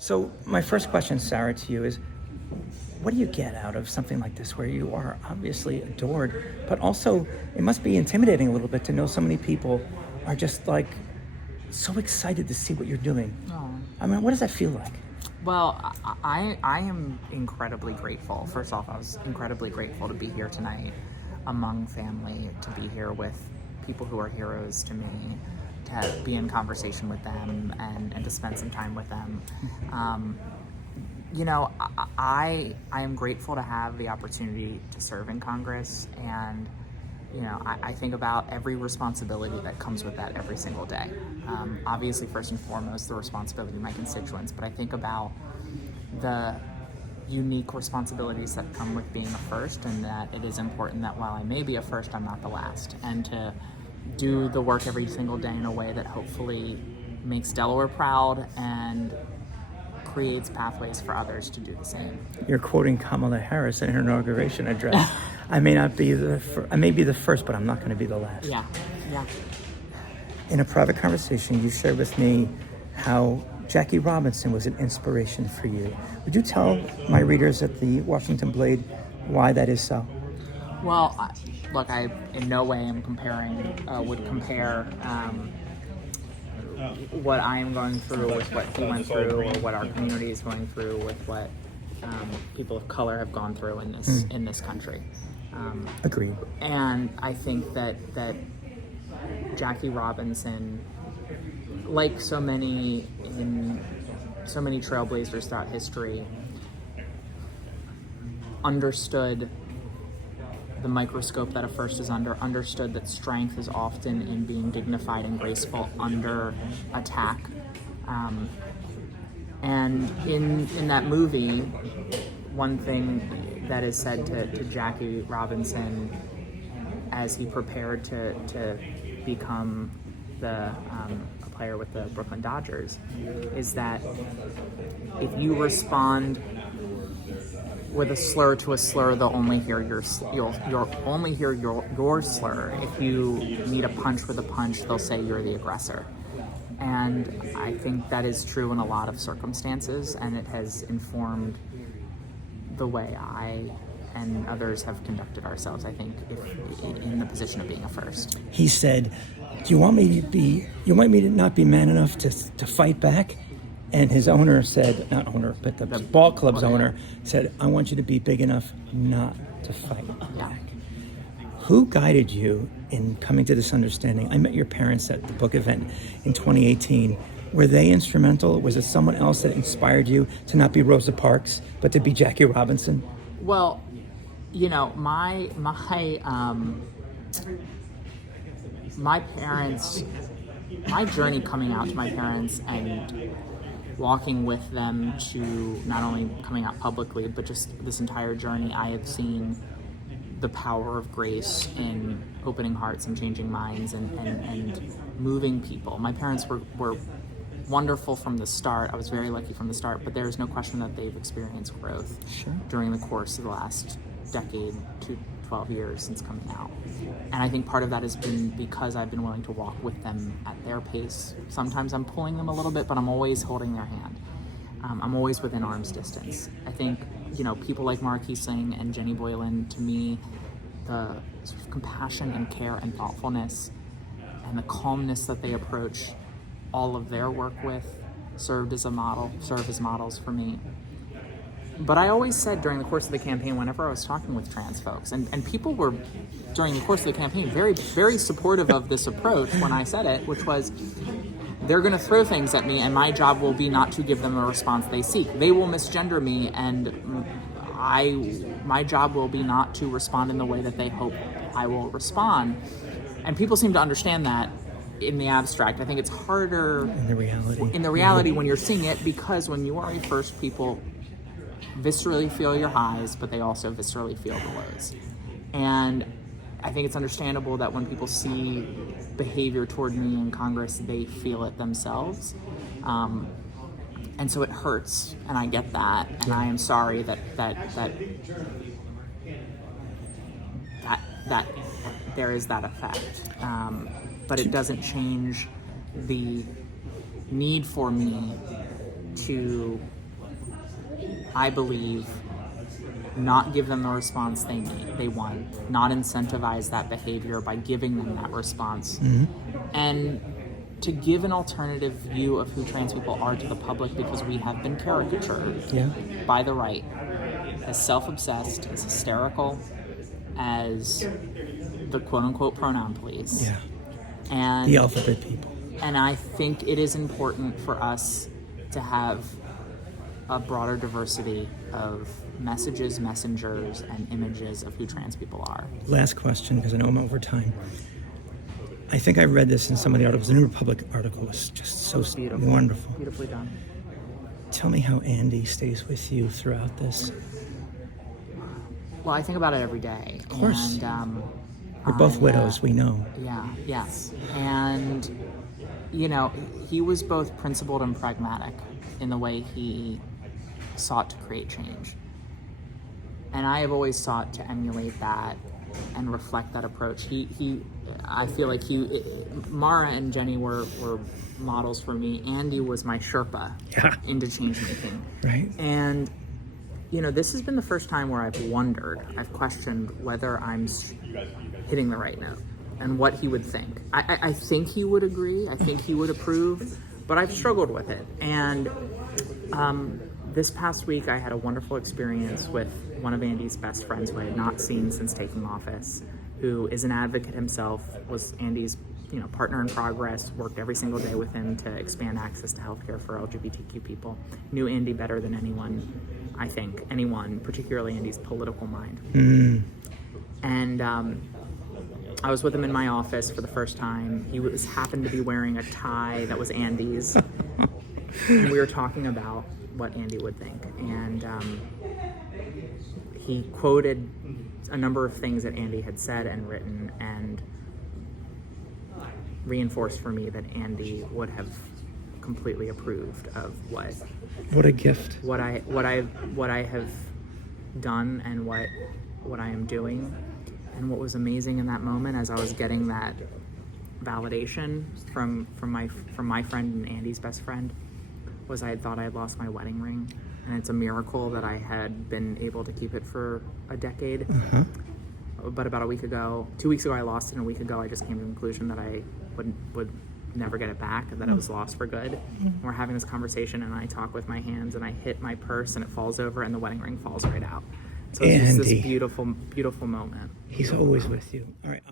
So my first question, Sarah, to you is, what do you get out of something like this where you are obviously adored, but also it must be intimidating a little bit to know so many people are just like so excited to see what you're doing. Oh. I mean, what does that feel like? Well, I am incredibly grateful. First off, I was incredibly grateful to be here tonight among family, to be here with people who are heroes to me, to be in conversation with them and to spend some time with them. I am grateful to have the opportunity to serve in Congress, and I think about every responsibility that comes with that every single day. Obviously, first and foremost, the responsibility of my constituents, but I think about the unique responsibilities that come with being a first, and that it is important that while I may be a first, I'm not the last, and to do the work every single day in a way that hopefully makes Delaware proud and creates pathways for others to do the same. You're quoting Kamala Harris in her inauguration address. I may be the first, but I'm not going to be the last. Yeah. In a private conversation, you shared with me how Jackie Robinson was an inspiration for you. Would you tell my readers at the Washington Blade why that is so? Well, look, I in no way am would compare what I am going through with what he went through, or what our community is going through with what people of color have gone through in this country. Agreed. And I think that Jackie Robinson, like so many trailblazers throughout history, understood the microscope that a first is under, understood that strength is often in being dignified and graceful under attack. And in that movie, one thing that is said to Jackie Robinson as he prepared to become a player with the Brooklyn Dodgers is that if you respond with a slur to a slur, they'll only hear you'll only hear your slur. If you meet a punch with a punch, they'll say you're the aggressor. And I think that is true in a lot of circumstances, and it has informed the way I and others have conducted ourselves, I think, if in the position of being a first. He said, you want me to not be man enough to fight back? And his owner said, not owner, but the ball club's owner said, I want you to be big enough not to fight back. Who guided you in coming to this understanding? I met your parents at the book event in 2018. Were they instrumental? Was it someone else that inspired you to not be Rosa Parks, but to be Jackie Robinson? Well, my parents, my journey coming out to my parents and walking with them to not only coming out publicly, but just this entire journey, I have seen the power of grace in opening hearts and changing minds and moving people. My parents were wonderful from the start. I was very lucky from the start, but there is no question that they've experienced growth during the course of the last decade to 12 years since coming out. And I think part of that has been because I've been willing to walk with them at their pace. Sometimes I'm pulling them a little bit, but I'm always holding their hand. I'm always within arm's distance. I think, people like Marquis Singh and Jenny Boylan, to me, the sort of compassion and care and thoughtfulness and the calmness that they approach all of their work with serve as models for me. But I always said during the course of the campaign, whenever I was talking with trans folks, and people were, during the course of the campaign, very, very supportive of this approach when I said it, which was, they're going to throw things at me, and my job will be not to give them a response they seek. They will misgender me, and my job will be not to respond in the way that they hope I will respond. And people seem to understand that in the abstract. I think it's harder in the reality when you're seeing it, because when you are a first, people viscerally feel your highs, but they also viscerally feel the lows. And I think it's understandable that when people see behavior toward me in Congress, they feel it themselves. And so it hurts, and I get that, and I am sorry that there is that effect. But it doesn't change the need for me to, I believe, not give them the response they want, not incentivize that behavior by giving them that response, and to give an alternative view of who trans people are to the public, because we have been caricatured by the right as self-obsessed, as hysterical, as the quote-unquote pronoun police. Yeah. And The alphabet people. And I think it is important for us to have a broader diversity of messages, messengers, and images of who trans people are. Last question, because I know I'm over time. I think I read this in some of the articles. The New Republic article was just so Beautiful. wonderful. Beautifully done. Tell me how Andy stays with you throughout this. Well, I think about it every day. Of course. And We're both widows, we know. Yeah, yes. And, you know, he was both principled and pragmatic in the way he sought to create change. And I have always sought to emulate that and reflect that approach. I feel like Mara and Jenny were models for me. Andy was my Sherpa into change making. Right. And, you know, this has been the first time where I've questioned whether I'm hitting the right note and what he would think. I think he would agree. I think he would approve, but I've struggled with it. And this past week, I had a wonderful experience with one of Andy's best friends who I had not seen since taking office, who is an advocate himself, was Andy's partner in progress, worked every single day with him to expand access to healthcare for LGBTQ people, knew Andy better than anyone, I think, particularly Andy's political mind. And I was with him in my office for the first time. He happened to be wearing a tie that was Andy's. And we were talking about what Andy would think. And he quoted a number of things that Andy had said and written, and reinforced for me that Andy would have completely approved of what a gift. what I have done and what I am doing. And what was amazing in that moment, as I was getting that validation from my friend and Andy's best friend, was I had thought I had lost my wedding ring, and it's a miracle that I had been able to keep it for a decade. But about 2 weeks ago I lost it, and a week ago I just came to the conclusion that I would never get it back, and that it was lost for good. And we're having this conversation, and I talk with my hands, and I hit my purse, and it falls over, and the wedding ring falls right out. So it's just this beautiful, beautiful moment. He's always with you. All right.